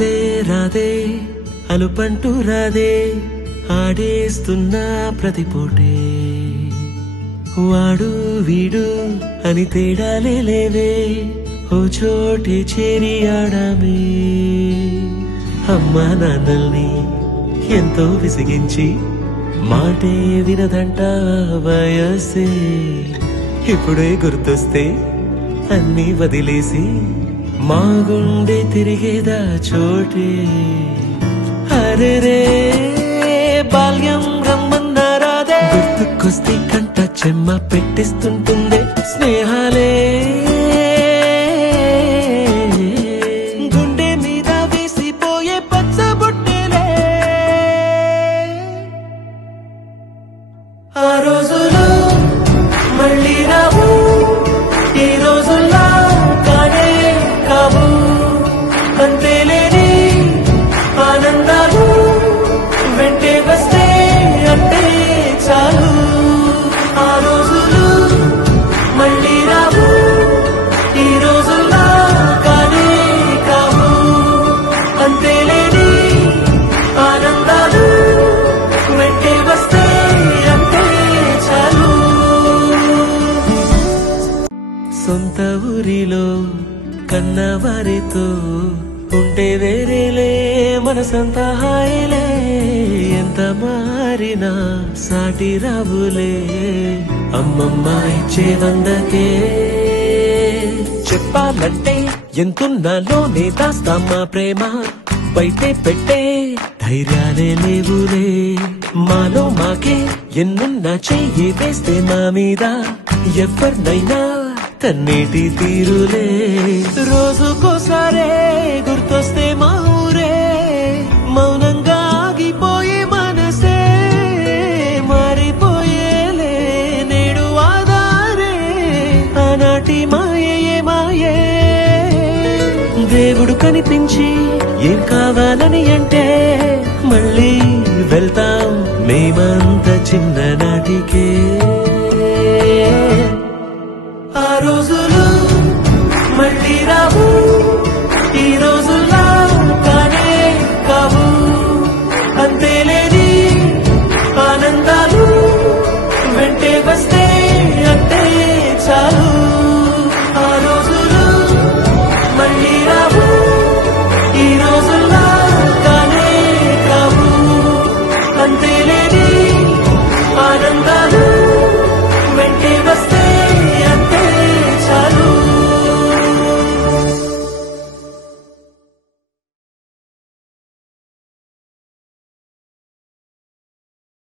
రాదే రాదే అలుపంటూ రాదే ఆడేస్తున్నా ప్రతి పూటే వాడు వీడు అని తేడాలే లేవే ఓ చోటే చేరి ఆడామే అమ్మా నాన్నల్ని ఎంతో విసిగించి మాటే వినదంట వయసే ఇప్పుడే గుర్తొస్తే అన్నీ వదిలేసి మా గుండె తిరిగేదా చోటే అరే రే బాల్యం రమ్మన్నారాదే గుర్తుకొస్తే కంట చెమ్మ పెట్టిస్తుంటుందే స్నేహాలే గుండె మీద వేసిపోయే పచ్చబొట్టెలే ఆ రోజులు మళ్ళీ రావు ఈ రోజుల్లా కానే కావు అంతేలేని ఆనందాలు వెంటే వస్తే అంటే చాలు ఆ రోజులు మళ్ళీ రావు ఈ రోజుల్లా కానే కావు అంతేలేని ఆనందాలు వెంటే వస్తే అంటే చాలు సొంత ఊరిలో కన్నవారితో ఉంటే వేరేలే మనసంతా హాయిలే ఎంత మారినా సాటి రావులే అమ్మమ్మ ఇచ్చే వందకే చెప్పాలంటే ఎంతున్నాలోనే దాస్తామా ప్రేమ బయటే పెట్టే ధైర్యాలే లేవులే మాలో మాకే ఎన్నున్నా చెయ్యి వేస్తే మా మీద ఎవరినైనా కన్నీటి తీరులే రోజుకోసారే గుర్తొస్తే మా ఊరే మౌనంగా ఆగిపోయే మనసే మారిపోయేలే నేడు ఆధారే ఆనాటి మాయే మాయే దేవుడు కనిపించి ఏం కావాలని అంటే మళ్ళీ వెళ్తాం మేమంత చిన్ననాటికే ఆ రోజులు మళ్ళీ రావు ఈ రోజులు